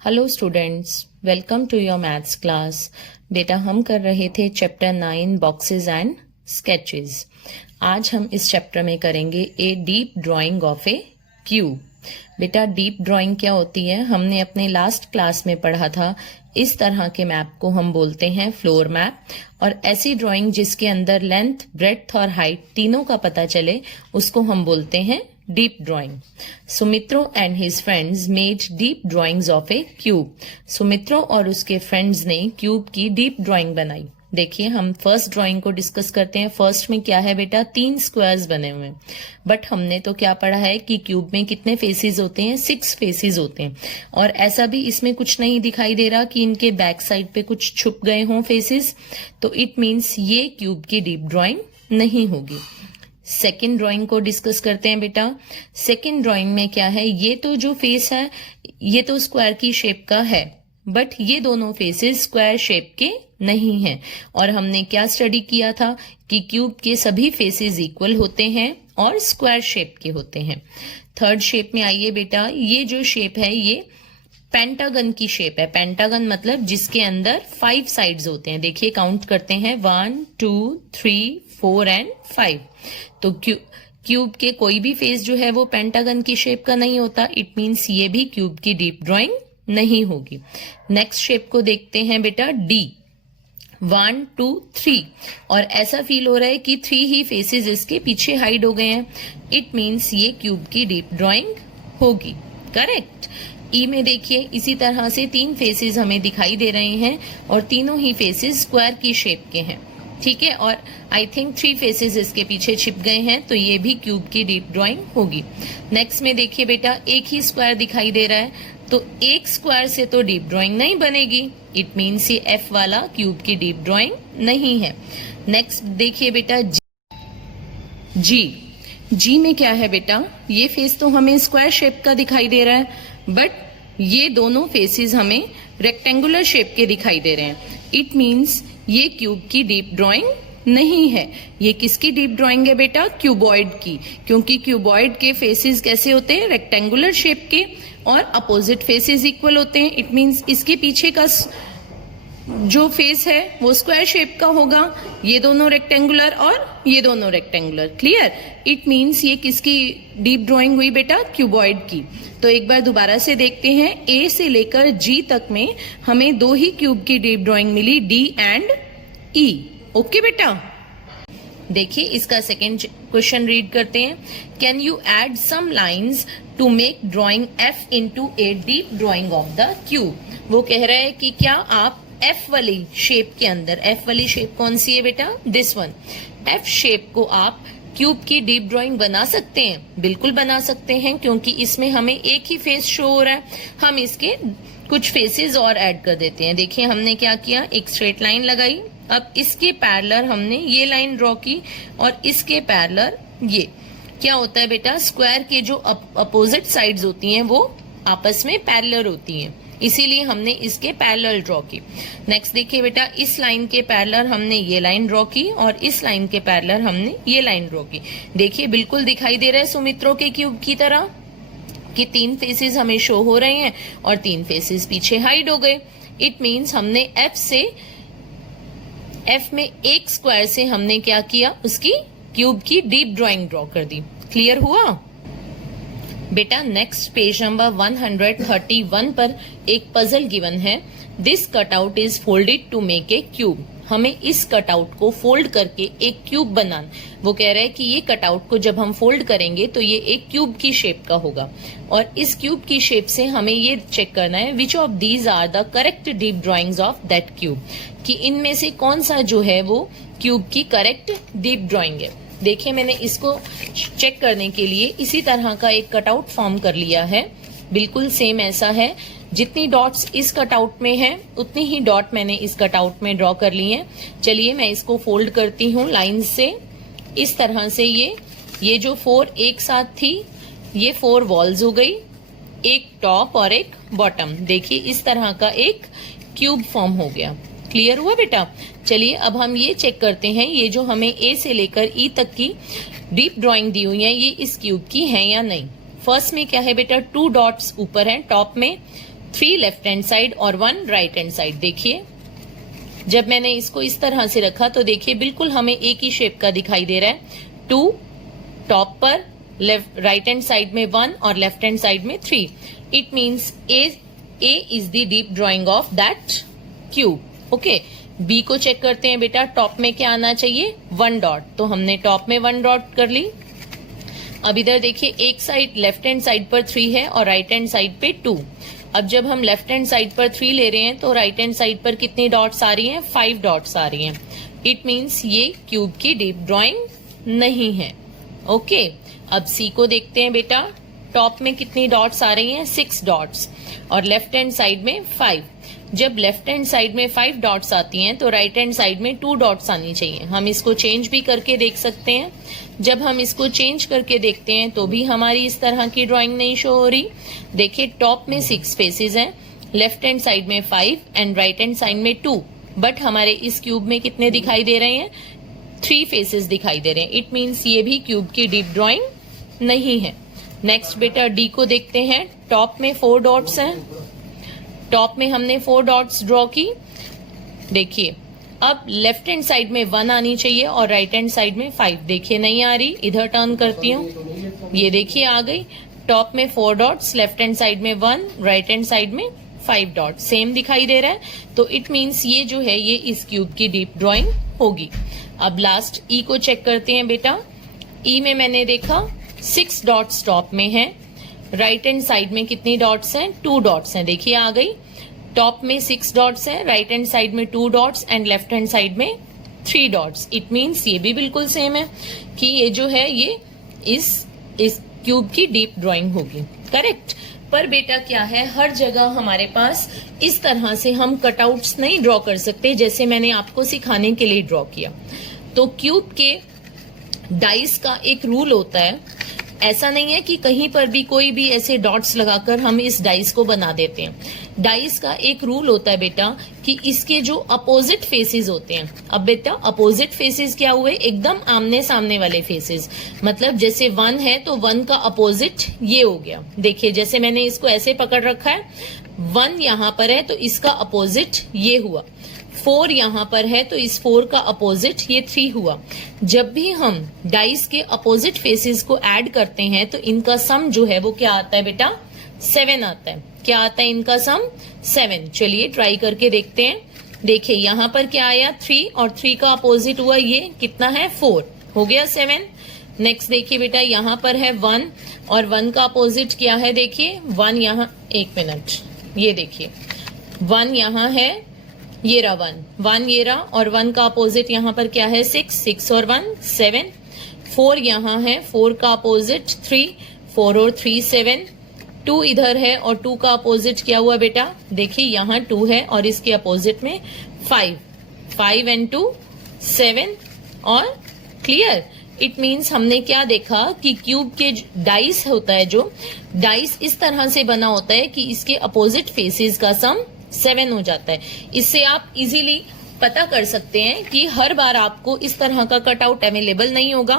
Hello students, welcome to your maths class. बेटा हम कर रहे थे चैप्टर 9 बॉक्सेस एंड स्केचेस। आज हम इस चैप्टर में करेंगे ए deep drawing of A cube. बेटा डीप ड्राइंग क्या होती है, हमने अपने लास्ट क्लास में पढ़ा था। इस तरह के मैप को हम बोलते हैं फ्लोर मैप, और ऐसी ड्राइंग जिसके अंदर लेंथ, ब्रेड्थ और हाइट तीनों का पता चले उसको हम बोलते हैं deep drawing. Sumitro and his friends made deep drawings of a cube. Sumitro और उसके फ्रेंड्स ने क्यूब की डीप ड्राइंग बनाई। देखिए हम फर्स्ट ड्राइंग को डिस्कस करते हैं। फर्स्ट में क्या है बेटा, 3 स्क्वायर्स बने हुए हैं। बट हमने तो क्या पढ़ा है कि क्यूब में कितने फेसेस होते हैं, 6 फेसेस होते हैं। और ऐसा भी इसमें कुछ नहीं दिखाई दे रहा कि इनके बैक साइड पे कुछ छुप गए हों फेसेस, तो इट मीन्स ये क्यूब की डीप ड्राइंग नहीं होगी। सेकेंड ड्राइंग को डिस्कस करते हैं बेटा। सेकेंड ड्राइंग में क्या है, ये तो जो फेस है ये तो स्क्वायर की शेप का है, बट ये दोनों फेसेस स्क्वायर शेप के नहीं हैं। और हमने क्या स्टडी किया था कि क्यूब के सभी फेसेस इक्वल होते हैं और स्क्वायर शेप के होते हैं। थर्ड शेप में आइए बेटा, ये जो शेप है ये पेंटागन की शेप है। पेंटागन मतलब जिसके अंदर 5 साइड्स होते हैं। देखिए काउंट करते हैं 1 2 3 4 एंड 5। तो क्यूब के कोई भी फेस जो है वो पेंटागन की शेप का नहीं होता। इट मीन्स ये भी क्यूब की डीप ड्राइंग नहीं होगी। नेक्स्ट शेप को देखते हैं बेटा, डी 1 2 3, और ऐसा फील हो रहा है कि 3 ही फेसेस इसके पीछे हाइड हो गए हैं। इट मीन्स ये क्यूब की डीप ड्राइंग होगी। करेक्ट। ई में देखिए इसी तरह से 3 फेसेस हमें दिखाई दे रहे हैं और तीनों ही फेसेस स्क्वायर की शेप के हैं। ठीक है, और आई थिंक 3 फेसेस इसके पीछे छिप गए हैं, तो ये भी क्यूब की डीप ड्राइंग होगी। नेक्स्ट में देखिए बेटा, एक ही स्क्वायर दिखाई दे रहा है, तो एक स्क्वायर से तो डीप ड्राइंग नहीं बनेगी। इट मीन्स ये एफ वाला क्यूब की डीप ड्राइंग नहीं है। नेक्स्ट देखिए बेटा, जी में क्या है बेटा, ये फेस तो हमें स्क्वायर शेप का दिखाई दे रहा है, बट ये दोनों फेसेस हमें रेक्टेंगुलर शेप के दिखाई दे रहे हैं। इट मीन्स ये क्यूब की डीप ड्राइंग नहीं है। ये किसकी डीप ड्राइंग है बेटा, क्यूबॉइड की, क्योंकि क्यूबॉइड के फेसेस कैसे होते हैं, रेक्टेंगुलर शेप के, और अपोजिट फेसेस इक्वल होते हैं। इट मीन्स इसके पीछे का जो फेस है वो स्क्वायर शेप का होगा, ये दोनों रेक्टेंगुलर और ये दोनों रेक्टेंगुलर। क्लियर। इट मीन्स ये किसकी डीप ड्राइंग हुई बेटा, क्यूबॉइड की। तो एक बार दोबारा से देखते हैं, ए से लेकर जी तक में हमें 2 ही क्यूब की डीप ड्राइंग मिली, डी एंड ई। ओके बेटा। देखिए इसका सेकेंड क्वेश्चन रीड करते हैं। Can you add some lines to make drawing F into a deep drawing of the cube. वो कह रहा है कि क्या आप एफ वाली शेप के अंदर, एफ वाली शेप कौन सी है बेटा, दिस वन, एफ शेप को आप क्यूब की डीप ड्राइंग बना सकते हैं। बिल्कुल बना सकते हैं, क्योंकि इसमें हमें एक ही फेस शो हो रहा है। हम इसके कुछ फेसेस और ऐड कर देते हैं। देखिए हमने क्या किया, एक स्ट्रेट लाइन लगाई, अब इसके पैरेलल हमने ये लाइन ड्रॉ की, और इसके पैरेलल ये। क्या होता है बेटा, स्क्वायर के जो अपोजिट साइड्स होती हैं वो आपस में पैरेलल होती हैं, इसीलिए हमने इसके पैरेलल ड्रॉ की। नेक्स्ट देखिए बेटा, इस लाइन के पैरेलल हमने ये लाइन ड्रॉ की, और इस लाइन के पैरेलल हमने ये लाइन ड्रॉ की। देखिए बिल्कुल दिखाई दे रहा है सुमित्रों के क्यूब की तरह कि 3 फेसेस हमें शो हो रहे हैं और 3 फेसेस पीछे हाइड हो गए। इट मीन्स हमने एफ में एक स्क्वायर से हमने क्या किया, उसकी क्यूब की डीप ड्राइंग ड्रॉ कर दी। क्लियर हुआ बेटा। नेक्स्ट पेज नंबर 131 पर एक पजल गिवन है। This cutout is folded to make a cube. हमें इस कटआउट को फोल्ड करके एक क्यूब बनाना। वो कह रहा है कि ये कटआउट को जब हम फोल्ड करेंगे तो ये एक क्यूब की शेप का होगा, और इस क्यूब की शेप से हमें ये चेक करना है which of these are the correct deep drawings of that cube, कि इनमें से कौन सा जो है वो क्यूब की करेक्ट डीप ड्राइंग है। देखिए मैंने इसको चेक करने के लिए इसी तरह का एक कटआउट फॉर्म कर लिया है। बिल्कुल सेम ऐसा है, जितनी डॉट्स इस कटआउट में हैं उतनी ही डॉट मैंने इस कटआउट में ड्रॉ कर ली हैं। चलिए मैं इसको फोल्ड करती हूँ लाइन से। इस तरह से ये जो 4 एक साथ थी, ये 4 वॉल्स हो गई, एक टॉप और एक बॉटम। देखिए इस तरह का एक क्यूब फॉर्म हो गया। क्लियर हुआ बेटा। चलिए अब हम ये चेक करते हैं, ये जो हमें ए से लेकर ई तक की डीप ड्राइंग दी हुई है ये इस क्यूब की है या नहीं। फर्स्ट में क्या है बेटा, 2 डॉट्स ऊपर हैं टॉप में, 3 लेफ्ट हैंड साइड और 1 राइट हैंड साइड। देखिए जब मैंने इसको इस तरह से रखा तो देखिए बिल्कुल हमें एक ही शेप का दिखाई दे रहा है। 2 टॉप पर, लेफ्ट राइट हैंड साइड में 1 और लेफ्ट हैंड साइड में 3। It means A is the deep drawing of that cube. Okay, B को चेक करते हैं बेटा। टॉप में क्या आना चाहिए? 1 डॉट, तो हमने टॉप में 1 डॉट कर ली। अब इधर देखिए एक साइड लेफ्ट हैंड साइड पर 3 है और राइट हैंड साइड पे 2। अब जब हम लेफ्ट हैंड साइड पर 3 ले रहे हैं तो राइट हैंड साइड पर कितनी डॉट्स आ रही हैं? 5 डॉट्स आ रही हैं। इट मीन्स ये क्यूब की डीप ड्रॉइंग नहीं है। ओके, अब सी को देखते हैं बेटा। टॉप में कितनी डॉट्स आ रही हैं? 6 डॉट्स और लेफ्ट हैंड साइड में 5। जब लेफ्ट हैंड साइड में 5 डॉट्स आती हैं तो राइट हैंड साइड में 2 डॉट्स आनी चाहिए। हम इसको चेंज भी करके देख सकते हैं। जब हम इसको चेंज करके देखते हैं तो भी हमारी इस तरह की ड्राइंग नहीं शो हो रही। देखिए टॉप में 6 फेसेस हैं, लेफ्ट हैंड साइड में 5 एंड राइट हैंड साइड में 2, बट हमारे इस क्यूब में कितने दिखाई दे रहे हैं? 3 फेसेस दिखाई दे रहे हैं। इट मीन्स ये भी क्यूब की डीप ड्राइंग नहीं है। नेक्स्ट बेटा डी को देखते हैं। टॉप में 4 डॉट्स हैं, टॉप में हमने 4 डॉट्स ड्रॉ की। देखिए अब लेफ्ट हैंड साइड में 1 आनी चाहिए और राइट हैंड साइड में 5। देखिए नहीं आ रही, इधर टर्न करती हूँ, ये देखिए आ गई। टॉप में 4 डॉट्स, लेफ्ट हैंड साइड में 1, राइट हैंड साइड में 5 डॉट, सेम दिखाई दे रहा है। तो इट मीन्स ये जो है ये इस क्यूब की डीप ड्रॉइंग होगी। अब लास्ट ई को चेक करते हैं बेटा। ई में मैंने देखा 6 डॉट्स टॉप में है, राइट हैंड साइड में कितनी डॉट्स हैं? 2 डॉट्स हैं। देखिए आ गई। टॉप में 6 डॉट्स हैं, राइट हैंड साइड में 2 dots and left hand side में 3 डॉट्स। इट मीन्स ये भी बिल्कुल सेम है कि ये जो है ये इस क्यूब की डीप ड्राइंग होगी। करेक्ट। पर बेटा क्या है, हर जगह हमारे पास इस तरह से हम कटआउट्स नहीं ड्रॉ कर सकते जैसे मैंने आपको सिखाने के लिए ड्रॉ किया। तो क्यूब के डाइस का एक रूल होता है। ऐसा नहीं है कि कहीं पर भी कोई भी ऐसे डॉट्स लगाकर हम इस डाइस को बना देते हैं। डाइस का एक रूल होता है बेटा कि इसके जो अपोजिट फेसेस होते हैं। अब बेटा अपोजिट फेसेस क्या हुए? एकदम आमने सामने वाले फेसेस। मतलब जैसे 1 है तो 1 का अपोजिट ये हो गया। देखिए जैसे मैंने इसको ऐसे पकड़ रखा है, 1 यहाँ पर है तो इसका अपोजिट ये हुआ। 4 यहाँ पर है तो इस 4 का अपोजिट ये 3 हुआ। जब भी हम डाइस के अपोजिट फेसेस को ऐड करते हैं तो इनका सम जो है वो क्या आता है बेटा? 7 आता है। क्या आता है इनका सम? 7। चलिए ट्राई करके देखते हैं। देखिए यहाँ पर क्या आया? 3 और 3 का अपोजिट हुआ ये कितना है? 4, हो गया 7। नेक्स्ट देखिए बेटा यहाँ पर है 1 और 1 का अपोजिट क्या है? देखिए 1 यहाँ, 1 मिनट, ये देखिए 1 यहाँ है, ये रहा 1 ये रहा, और 1 का अपोजिट यहाँ पर क्या है? 6 और 1 7। 4 यहाँ है, 4 का अपोजिट 3, 4 और 3 7। 2 इधर है और 2 का अपोजिट क्या हुआ बेटा? देखिए यहाँ 2 है और इसके अपोजिट में 5 एंड 2 7 और क्लियर। इट मीन्स हमने क्या देखा कि क्यूब के डाइस होता है, जो डाइस इस तरह से बना होता है कि इसके अपोजिट फेसेस का सम 7 हो जाता है। इससे आप इजीली पता कर सकते हैं कि हर बार आपको इस तरह का कटआउट अवेलेबल नहीं होगा।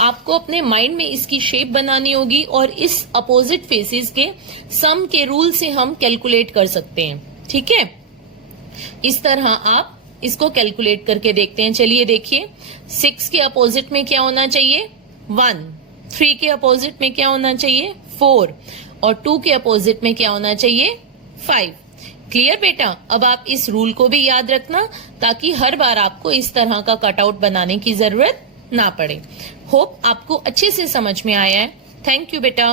आपको अपने माइंड में इसकी शेप बनानी होगी और इस अपोजिट फेसेस के सम के रूल से हम कैलकुलेट कर सकते हैं। ठीक है, इस तरह आप इसको कैलकुलेट करके देखते हैं। चलिए देखिए, 6 के अपोजिट में क्या होना चाहिए? 1। 3 के अपोजिट में क्या होना चाहिए? 4 और 2 के अपोजिट में क्या होना चाहिए? 5। क्लियर बेटा? अब आप इस रूल को भी याद रखना ताकि हर बार आपको इस तरह का कटआउट बनाने की जरूरत ना पड़े। होप आपको अच्छे से समझ में आया है। थैंक यू बेटा।